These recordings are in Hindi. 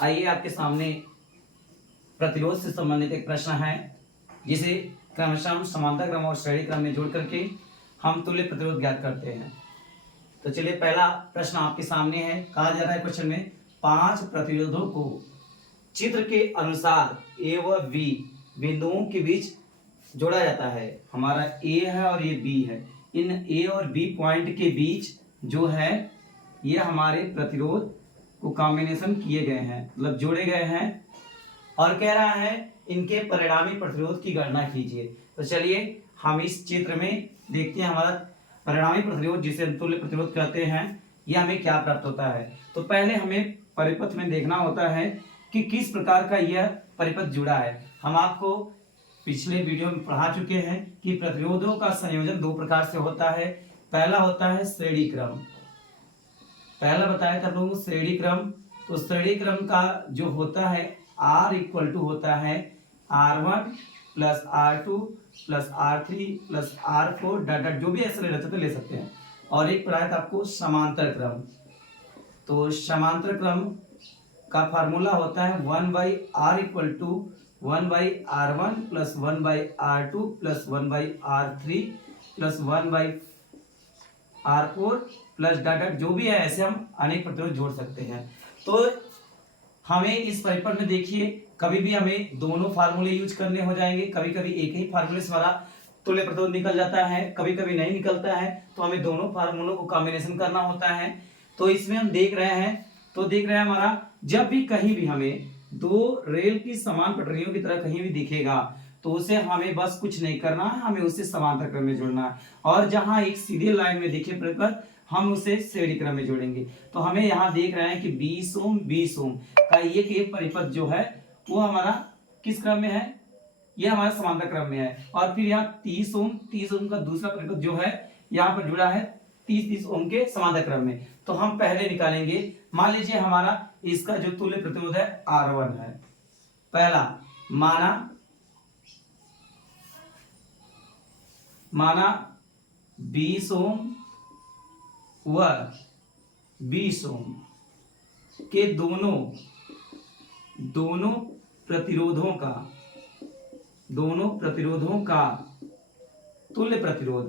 आइए आपके सामने प्रतिरोध से संबंधित एक प्रश्न है, जिसे क्रमशः समांतर क्रम और श्रेणी क्रम में जोड़ करके हम तुल्य प्रतिरोध ज्ञात करते हैं। तो चलिए, पहला प्रश्न आपके सामने है। कहा जा रहा है क्वेश्चन में 5 प्रतिरोधों को चित्र के अनुसार ए व बी बिंदुओं के बीच जोड़ा जाता है। हमारा ए है और ये बी है। इन ए और बी पॉइंट के बीच जो है ये हमारे प्रतिरोध को कॉम्बिनेशन किए गए हैं, मतलब जोड़े गए हैं, और कह रहा है इनके परिणामी प्रतिरोध की गणना कीजिए। तो चलिए हम इस चित्र में देखते हैं हमारा परिणामी प्रतिरोध, जिसे तुल्य प्रतिरोध कहते हैं, यह हमें क्या प्राप्त होता है। तो पहले हमें परिपथ में देखना होता है कि किस प्रकार का यह परिपथ जुड़ा है। हम आपको पिछले वीडियो में पढ़ा चुके हैं कि प्रतिरोधों का संयोजन दो प्रकार से होता है। पहला होता है श्रेणी क्रम, पहला बताया था लोगों को श्रेणी क्रम। तो श्रेणी क्रम का जो होता है R इक्वल टू होता है R1 plus R2 plus R3 plus R4 dot dot, जो भी ऐसे लेना चाहते ले सकते हैं। और एक पढ़ाया था आपको समांतर क्रम। तो समांतर क्रम का फार्मूला होता है 1/r equal to 1/r1 plus 1/r2 plus 1/r3 plus 1/r4 plus dot dot, जो भी है ऐसे हम अनेक प्रतिरोध जोड़ सकते हैं। तो हमें इस परिपथ में देखिए, कभी भी हमें दोनों फार्मूले यूज करने हो जाएंगे। कभी कभी एक ही फार्मूले से हमारा तुल्य प्रतिरोध निकल जाता है, कभी कभी नहीं निकलता है, तो हमें दोनों फार्मूलों को कॉम्बिनेशन करना होता है। तो इसमें हम देख रहे हैं, हमारा जब भी कहीं भी हमें दो रेल की समान पटरियों की तरह कहीं भी दिखेगा, तो उसे हमें बस कुछ नहीं करना है, हमें उसे समांतर क्रम में जोड़ना है। और जहां एक सीधी लाइन में दिखे परिपथ, हम उसे श्रेणी क्रम में जोड़ेंगे। तो हमें यहाँ देख रहे हैं कि 20 ओम का एक परिपथ जो है वो हमारा किस क्रम में है, ये हमारा समांतर क्रम में है। और फिर यहाँ 30 ओम का दूसरा परिपथ जो है यहाँ पर जुड़ा है 30 ओम के समांतर क्रम में। तो हम पहले निकालेंगे, मान लीजिए हमारा इसका जो तुल्य प्रतिरोध है R1 है। पहला माना 20 ओम व 20 ओम के दोनों प्रतिरोधों का तुल्य प्रतिरोध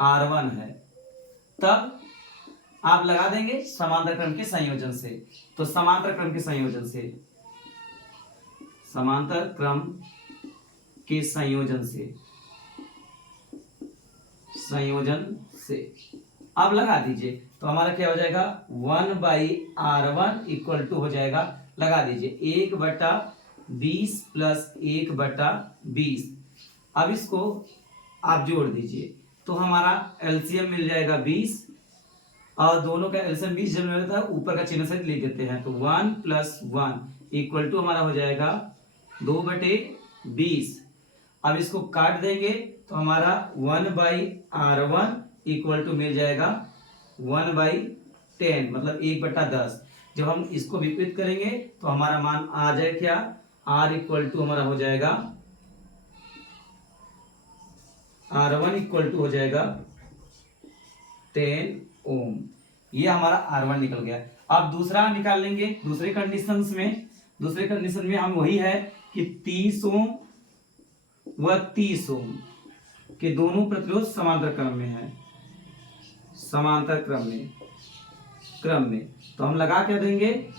R1 है। तब आप लगा देंगे समांतर क्रम के संयोजन से। तो समांतर क्रम के संयोजन से अब लगा दीजिए। तो हमारा क्या हो जाएगा 1/R1 इक्वल टू हो जाएगा, लगा दीजिए 1/20 प्लस 1/20। अब इसको आप जोड़ दीजिए, तो हमारा एलसीएम मिल जाएगा 20, और दोनों का एलसीएम 20 जब मिलता है ऊपर का चिन्ह से लिख देते हैं। तो 1 प्लस 1 इक्वल टू हमारा हो जाएगा 2/20। अब इसको काट देंगे तो हमारा 1/R1 इक्वल टू मिल जाएगा 1/10, मतलब 1/10। जब हम इसको विपरीत करेंगे तो हमारा मान आ जाए क्या, R इक्वल टू हमारा हो जाएगा R1 इक्वल टू हो जाएगा 10 ओम। ये हमारा R1 निकल गया। अब दूसरा निकाल लेंगे। दूसरे कंडीशन में हम वही है कि 30 ओम व 30 ओम के दोनों प्रतिरोध समांतर क्रम में। तो हम लगा क्या देंगे,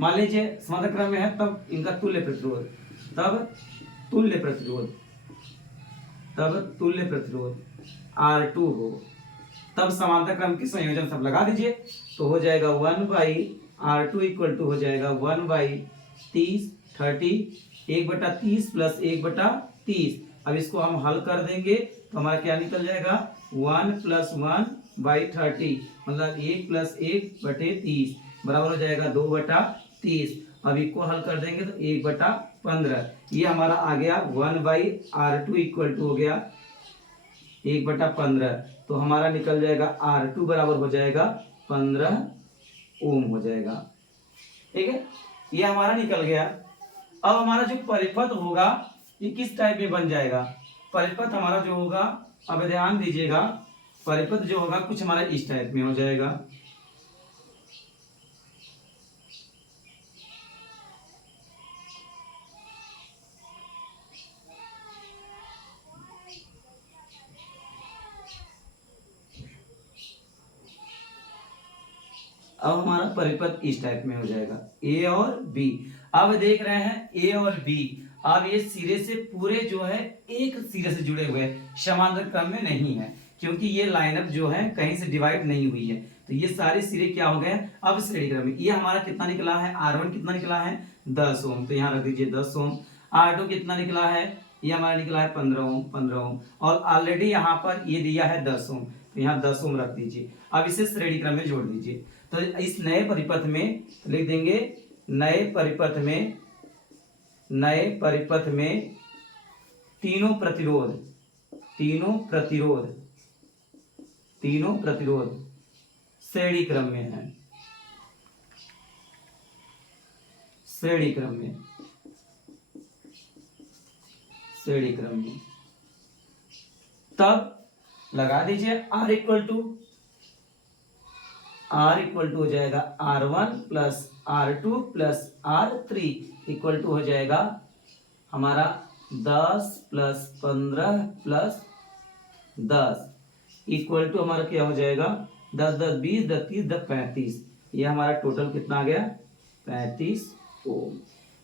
मान लीजिए समांतर क्रम में है, तब इनका तुल्य प्रतिरोध R2 हो, तब समांतर क्रम के संयोजन सब लगा दीजिए। तो हो जाएगा 1/R2 इक्वल टू हो जाएगा 1/30 1/30 प्लस 1/30। अब इसको हम हल कर देंगे तो हमारा क्या निकल जाएगा 1 प्लस 1/30, मतलब 1 प्लस 1/30 बराबर हो जाएगा 2/30। अब इसको हल कर देंगे तो 1/15। ये हमारा आ गया 1/R2 इक्वल टू हो गया 1/15। तो हमारा निकल जाएगा R2 बराबर हो जाएगा 15 ओम हो जाएगा। ठीक है, ये हमारा निकल गया। अब हमारा जो परिपथ होगा ये किस टाइप में बन जाएगा। परिपथ हमारा जो होगा, अब ध्यान दीजिएगा, परिपथ जो होगा कुछ हमारा इस टाइप में हो जाएगा। अब हमारा परिपथ इस टाइप में हो जाएगा, ए और बी। अब देख रहे हैं ए और बी, अब ये सिरे से पूरे जो है एक सिरे से जुड़े हुए हैं, समांतर क्रम में नहीं है, क्योंकि ये लाइनअप जो है कहीं से डिवाइड नहीं हुई है। तो ये सारे सिरे क्या हो गए अब श्रेणी क्रम में। ये हमारा कितना निकला है, R1 कितना निकला है 10 ओम, तो यहाँ रख दीजिए 10 ओम। R2 कितना निकला है, ये हमारा निकला है 15 ओम, और ऑलरेडी यहाँ पर ये दिया है 10 ओम, तो यहाँ 10 ओम रख दीजिए। अब इसे श्रेणी क्रम में जोड़ दीजिए। तो इस नए परिपथ में लिख देंगे, नए परिपथ में तीनों प्रतिरोध श्रेणी क्रम में है, श्रेणी क्रम में। तब लगा दीजिए R इक्वल टू हो जाएगा R1 plus R2 plus R3 equal to हो जाएगा हमारा 10 प्लस 15 प्लस 10 इक्वल टू हमारा क्या हो जाएगा 10 10 20 10 30 10 35। ये हमारा टोटल कितना आ गया 35 ओम।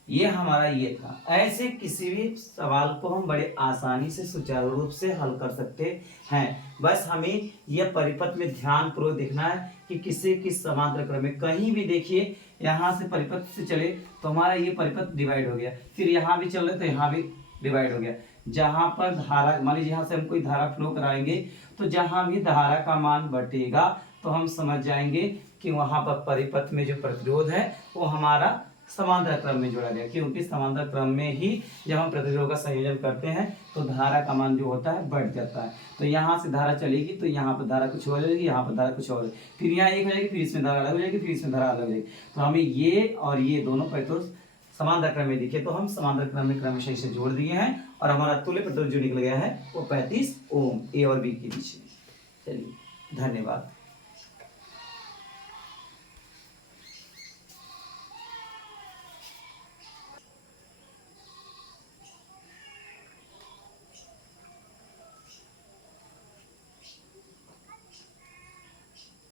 ये हमारा ये था। ऐसे किसी भी सवाल को हम बड़े आसानी से सुचारू रूप से हल कर सकते हैं। बस हमें यह परिपथ में ध्यान पूर्वक देखना है कि किसी किस समांतर क्रम में। कहीं भी देखिए यहाँ से परिपथ से चले तो हमारा ये परिपथ डिवाइड हो गया, फिर यहाँ भी चल रहे तो यहाँ भी डिवाइड हो गया। जहाँ पर धारा, मान लीजिए यहाँ से हम कोई धारा फ्लो कराएंगे तो जहाँ भी धारा का मान बढ़ेगा तो हम समझ जाएंगे कि वहाँ पर परिपथ में जो प्रतिरोध है वो हमारा समांतर क्रम में जोड़ा गया, क्योंकि समांतर क्रम में ही जब हम प्रतिरोध का संयोजन करते हैं तो धारा का मान जो होता है बढ़ जाता है। तो यहाँ से धारा चलेगी तो यहाँ पर धारा कुछ हो जाएगी, यहाँ पर धारा कुछ और, फिर यहाँ एक हो जाएगी, फिर इसमें धारा अलग हो जाएगी, फिर इसमें धारा अलग हो जाएगी। तो हमें ये और ये दोनों प्रतिरोध समांतर क्रम में दिखे तो हम समांतर क्रम में क्रमशः इसे जोड़ दिए हैं और हमारा तुल्य प्रतिरोध जो निकल गया है वो 35 ओम ए और बी के बीच में। चलिए, धन्यवाद।